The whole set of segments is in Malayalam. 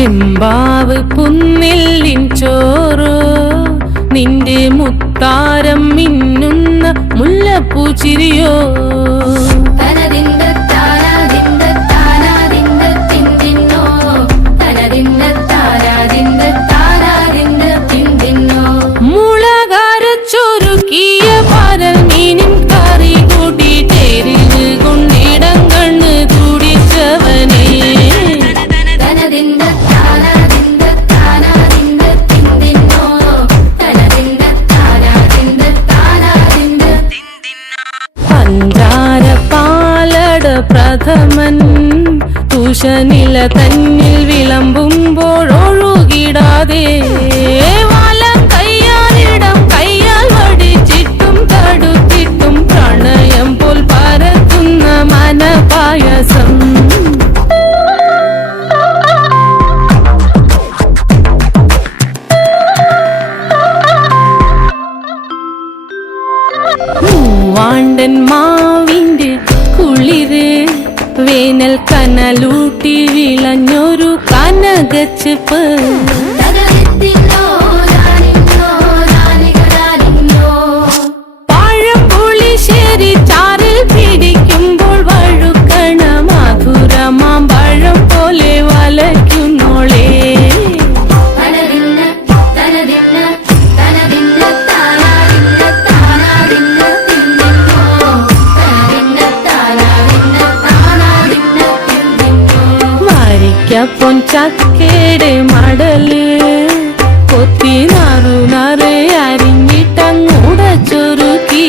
ചെമ്പാവ് പുന്നെല്ലിൻ ചോറോ നിന്റെ മുത്താരം മിന്നുന്ന മുല്ലപ്പൂച്ചിരിയോ മുളകരച്ചൊരുക്കിയ പരൽ മീനിൻ കറി കൂട്ടി തേരില് കൊണ്ടിടം കണ്ണ് തുടിച്ചവനേ പഞ്ചാര പാലട പ്രഥമൻ തുഷനില തന്നിൽ വിളമ്പുമ്പോഴൊഴുകിടാതെ വലം കയ്യാലിടം കയ്യാൽ വടിച്ചിട്ടും തടുത്തിട്ടും പ്രണയം പോൽ പരത്തുന്ന മനപായസം മൂവാണ്ടൻ മാവിന്റെ കുളിര് വേനൽ കനലൂട്ടി വിളഞ്ഞൊരു കനകച്ചെപ്പ് പഴംപുളിശ്ശേരി ചാറിൽ പിടിക്കുമ്പോൾ വഴുക്കണ മധുരമാം പഴം പോലെ വലയ്ക്കുന്നോളേ പൊൻചക്കയുടെ മടല് കൊത്തി നാറു നാറ് അരിഞ്ഞിട്ടങ്ങൂട ചൊരുക്കി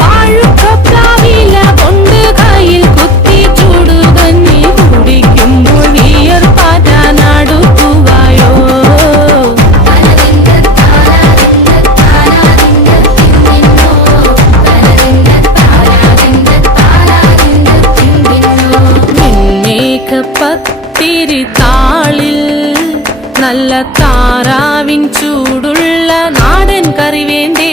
വാഴുക്കപ്ലാവില കൊണ്ട് കയ്യിൽ കുത്തി ചൂടുകഞ്ഞി കുടിക്കുമ്പോൾ വിയർ പാറ്റാനടുക്കുവായോ പത്തിരി താളിൽ നല്ല താറാവിൻ ചൂടുള്ള നാടൻ കറി വേണ്ടേ